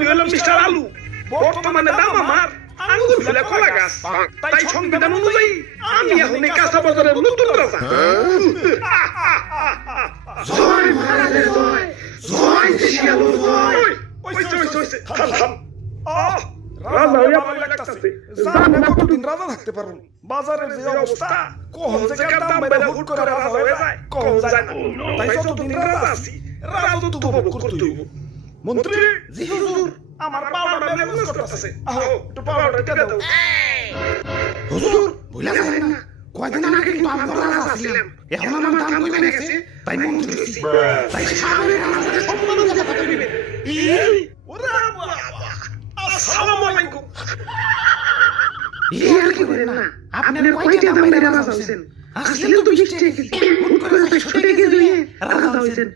আমি হলাম মিস্টার আলু বর্তমানে দাম আমার আঙ্গুর ফুলে কলা গাছ তাই সংবিধান অনুযায়ী আমি এখন এই কাঁচা বাজারের নতুন রাজা জয় মহারাজের জয় জয় দেশি আলুর জয় ওইসে থাম রাজা হইয়া ভালো লাগতাছে জানি না কতদিন রাজা থাকতে পারবো বাজারের যে অবস্থা কোন জায়গার দাম বেড়ে হুট করে রাজা হয়ে যায় কোন যায় না তাই যতদিন রাজা আছি রাজত্ব উপভোগ করতে হইব মন্ত্রী জি হুজুর আমার পাউডার ব্যবহার করতেছে আহো একটু পাউডার টিকা দাও হুজুর ভুলে যাবেন না কয়দিন আগে কিন্তু আমরা রাজা ছিলাম এখন আমার দাম কমে গেছে তাই মন্ত্রী হইছি তাই সামনে রাজাকে সম্মান দিতে পারবে ওরে বাবা আসসালামু আলাইকুম এই আর কি করেন না আপনি কয়টা দামে রাজা হইছেন আসলে তো 20 টাকা কেজি হুট করে 100 টাকা কেজি রাজা হইছেন